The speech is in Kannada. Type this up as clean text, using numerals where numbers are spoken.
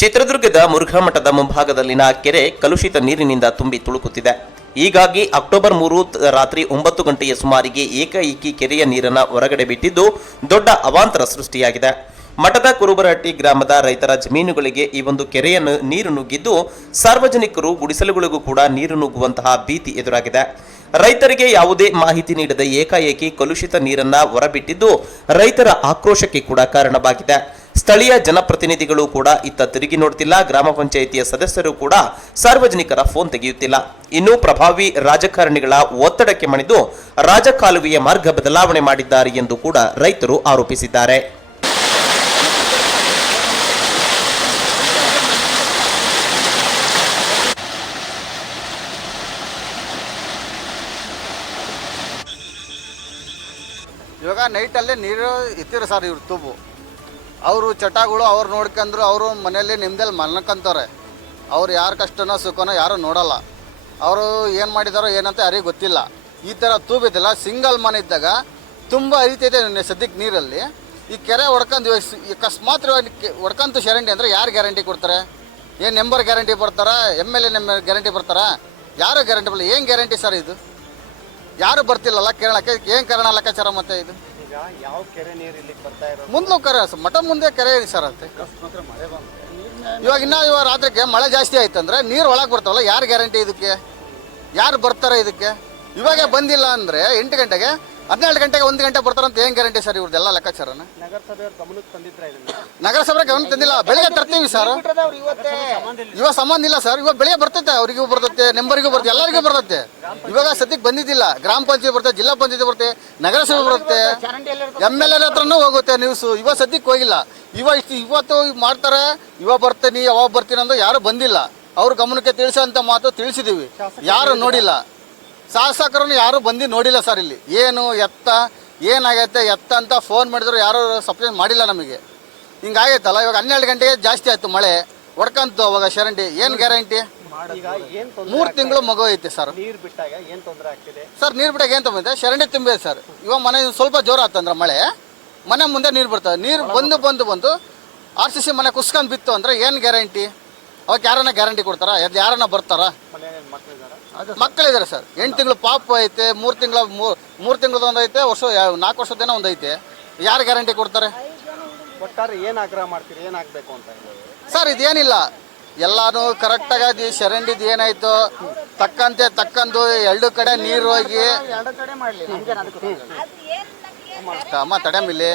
ಚಿತ್ರದುರ್ಗದ ಮುರುಘಾ ಮಠದ ಮುಂಭಾಗದಲ್ಲಿನ ಕೆರೆ ಕಲುಷಿತ ನೀರಿನಿಂದ ತುಂಬಿ ತುಳುಕುತ್ತಿದೆ. ಹೀಗಾಗಿ ಅಕ್ಟೋಬರ್ 3 ರಾತ್ರಿ 9 ಗಂಟೆಯ ಸುಮಾರಿಗೆ ಏಕಾಏಕಿ ಕೆರೆಯ ನೀರನ್ನು ಹೊರಗಡೆ ಬಿಟ್ಟಿದ್ದು ದೊಡ್ಡ ಅವಾಂತರ ಸೃಷ್ಟಿಯಾಗಿದೆ. ಮಠದ ಕುರುಬರಹಟ್ಟಿ ಗ್ರಾಮದ ರೈತರ ಜಮೀನುಗಳಿಗೆ ಈ ಒಂದು ಕೆರೆಯ ನೀರು ನುಗ್ಗಿದ್ದು ಸಾರ್ವಜನಿಕರು ಗುಡಿಸಲುಗಳಿಗೂ ಕೂಡ ನೀರು ನುಗ್ಗುವಂತಹ ಭೀತಿ ಎದುರಾಗಿದೆ. ರೈತರಿಗೆ ಯಾವುದೇ ಮಾಹಿತಿ ನೀಡದೆ ಏಕಾಏಕಿ ಕಲುಷಿತ ನೀರನ್ನ ಹೊರಬಿಟ್ಟಿದ್ದು ರೈತರ ಆಕ್ರೋಶಕ್ಕೆ ಕೂಡ ಕಾರಣವಾಗಿದೆ. ಸ್ಥಳೀಯ ಜನಪ್ರತಿನಿಧಿಗಳು ಕೂಡ ಇತ್ತ ತಿರುಗಿ ನೋಡ್ತಿಲ್ಲ. ಗ್ರಾಮ ಪಂಚಾಯಿತಿಯ ಸದಸ್ಯರು ಕೂಡ ಸಾರ್ವಜನಿಕರ ಫೋನ್ ತೆಗೆಯುತ್ತಿಲ್ಲ. ಇನ್ನು ಪ್ರಭಾವಿ ರಾಜಕಾರಣಿಗಳ ಒತ್ತಡಕ್ಕೆ ಮಣಿದು ರಾಜಕಾಲುವೆಯ ಮಾರ್ಗ ಬದಲಾವಣೆ ಮಾಡಿದ್ದಾರೆ ಎಂದು ಕೂಡ ರೈತರು ಆರೋಪಿಸಿದ್ದಾರೆ. ಇವಾಗ ನೈಟಲ್ಲೇ ನೀರು ಇತ್ತಿರು ಸರ್ ಇವ್ರು ತೂಬು ಅವರು ಚಟಗಳು ಅವ್ರು ನೋಡ್ಕೊಂಡ್ರು ಅವರು ಮನೆಯಲ್ಲಿ ನಿಮ್ದಲ್ಲಿ ಮಲ್ಕೊಂತಾರೆ. ಅವ್ರು ಯಾರ ಕಷ್ಟನೋ ಸುಖನೋ ಯಾರೂ ನೋಡಲ್ಲ. ಅವರು ಏನು ಮಾಡಿದಾರೋ ಏನಂತ ಯಾರಿಗೂ ಗೊತ್ತಿಲ್ಲ. ಈ ಥರ ತೂಬಿದ್ದಲ್ಲ ಸಿಂಗಲ್ ಮನೆ ಇದ್ದಾಗ ತುಂಬ ಹರಿತೈತೆ ಸದ್ಯಕ್ಕೆ ನೀರಲ್ಲಿ. ಈ ಕೆರೆ ಹೊಡ್ಕೊಂಡು ಅಕಸ್ಮಾತ್ ಹೊಡ್ಕೊಂತು ಚರಂಡಿ ಅಂದರೆ ಯಾರು ಗ್ಯಾರಂಟಿ ಕೊಡ್ತಾರೆ? ಏನು ನಂಬರ್ ಗ್ಯಾರಂಟಿ ಬರ್ತಾರಾ? MLA ನಂಬರ್ ಗ್ಯಾರಂಟಿ ಬರ್ತಾರಾ? ಯಾರು ಗ್ಯಾರಂಟಿ ಬರಲ್ಲ. ಏನು ಗ್ಯಾರಂಟಿ ಸರ್ ಇದು? ಯಾರು ಬರ್ತಿಲ್ಲಲ್ಲ ಕೇಳಕ್ಕೆ. ಏನು ಕಾರಣ ಲೆಕ್ಕಾಚಾರ ಮತ್ತೆ ಇದು? ಯಾವ ಕೆರೆ ನೀರು ಇಲ್ಲಿಗೆ ಬರ್ತಾ ಇರೋದು? ಮುಂದೆ ಕೆರೆ ಮಠ ಮುಂದೆ ಕೆರೆ ಇದೆ ಸರ್ ಅಂತೆ. ಇವಾಗ ರಾತ್ರಿಗೆ ಮಳೆ ಜಾಸ್ತಿ ಆಯ್ತಂದ್ರೆ ನೀರು ಒಳಗೆ ಬರ್ತಾವಲ್ಲ, ಯಾರು ಗ್ಯಾರಂಟಿ ಇದಕ್ಕೆ? ಯಾರು ಬರ್ತಾರೆ ಇದಕ್ಕೆ? ಇವಾಗ ಬಂದಿಲ್ಲ ಅಂದರೆ 8 ಗಂಟೆಗೆ 12 ಗಂಟೆಗೆ 1 ಗಂಟೆ ಬರ್ತಾರಂತ ಏನು ಗ್ಯಾರಂಟಿ ಸರ್ ಇವ್ರದ್ದೆಲ್ಲ ಲೆಕ್ಕಾಚಾರನ? ನಗರಸಭೆಯವ್ರ ಗಮನಕ್ಕೆ ತಂದಿದ್ರ ಇದನ್ನ? ನಗರಸಭೆ ಗಮನ ತಂದಿಲ್ಲ. ಬೆಳಿಗ್ಗೆ ತರ್ತೀವಿ ಸರ್. ಇವಾಗ ಸಂಬಂಧ ಇಲ್ಲ ಸರ್. ಇವಾಗ ಬೆಳಿಗ್ಗೆ ಬರ್ತೈತೆ, ಅವರಿಗೂ ಬರ್ತೈತೆ, ನೆಂಬರಿಗೂ ಬರ್ತೈತೆ, ಎಲ್ಲರಿಗೂ ಬರ್ತೈತೆ. ಇವಾಗ ಸದ್ಯಕ್ಕೆ ಬಂದಿದ್ದಿಲ್ಲ. ಗ್ರಾಮ ಪಂಚಾಯತ್ ಬರ್ತದೆ, ಜಿಲ್ಲಾ ಪಂಚಾಯತ್ ಬರುತ್ತೆ, ನಗರಸಭೆ ಬರುತ್ತೆ, MLA ಹತ್ರನೂ ಹೋಗುತ್ತೆ ನ್ಯೂಸು. ಇವಾಗ ಸದ್ಯಕ್ಕೆ ಹೋಗಿಲ್ಲ. ಇವತ್ತು ಮಾಡ್ತಾರೆ, ಇವಾಗ ಬರ್ತೀನಿ ಯಾವಾಗ ಬರ್ತೀನಿ ಅಂದ್ರೆ ಯಾರು ಬಂದಿಲ್ಲ. ಅವ್ರ ಗಮನಕ್ಕೆ ತಿಳಿಸೋಂಥ ಮಾತು ತಿಳಿಸಿದ್ದೀವಿ, ಯಾರು ನೋಡಿಲ್ಲ. ಶಾಸಕರನ್ನು ಯಾರು ಬಂದು ನೋಡಿಲ್ಲ ಸರ್. ಇಲ್ಲಿ ಏನು ಎತ್ತ ಏನಾಗೈತೆ ಎತ್ತ ಅಂತ ಫೋನ್ ಮಾಡಿದ್ರು ಯಾರು ಸಪ್ಲೈ ಮಾಡಿಲ್ಲ ನಮಗೆ. ಹಿಂಗಾಗೈತಲ್ಲ. ಇವಾಗ 12 ಗಂಟೆಗೆ ಜಾಸ್ತಿ ಆಯಿತು ಮಳೆ ಹೊಡ್ಕಂತು. ಅವಾಗ ಚರಂಡಿ ಏನು ಗ್ಯಾರಂಟಿ? 3 ತಿಂಗಳು ಮಗು ಐತೆ ಸರ್. ನೀರು ಬಿಟ್ಟಾಗ ಏನು ತೊಂದರೆ ಆಗ್ತಿದೆ ಸರ್? ನೀರು ಬಿಟ್ಟಾಗ ಏನು ತೊಂದರೆ? ಚರಂಡಿ ತುಂಬಿದೆ ಸರ್. ಇವಾಗ ಮನೆ ಸ್ವಲ್ಪ ಜೋರ ಆತಂದ್ರೆ ಮಳೆ ಮನೆ ಮುಂದೆ ನೀರು ಬರ್ತದೆ. ನೀರು ಬಂದು RCC ಮನೆ ಕುಸ್ಕೊಂಡು ಬಿತ್ತು ಅಂದರೆ ಏನು ಗ್ಯಾರಂಟಿ? ಅವಾಗ ಯಾರನ್ನ ಗ್ಯಾರಂಟಿ ಕೊಡ್ತಾರ? ಯಾರನ್ನ ಬರ್ತಾರ? ಮಕ್ಕಳಿದ್ದಾರೆ ಸರ್. 8 ತಿಂಗಳು ಪಾಪ ಐತೆ, 3 ತಿಂಗಳದ ಒಂದು ಐತೆ, 4 ವರ್ಷದ್ದೇನೋ ಒಂದು ಐತೆ. ಯಾರು ಗ್ಯಾರಂಟಿ ಕೊಡ್ತಾರೆ? ಒಟ್ಟಾರೆ ಏನು ಆಗ್ರಹ ಮಾಡ್ತೀರಿ? ಏನಾಗಬೇಕು ಅಂತ ಸರ್? ಇದೇನಿಲ್ಲ, ಎಲ್ಲಾನು ಕರೆಕ್ಟಾಗಿ ಚರಂಡಿದು ಏನಾಯ್ತು ತಕ್ಕಂದು 2 ಕಡೆ ನೀರು ಹೋಗಿ ಅಮ್ಮ ತಡೆಮಿಲ್ಲಿ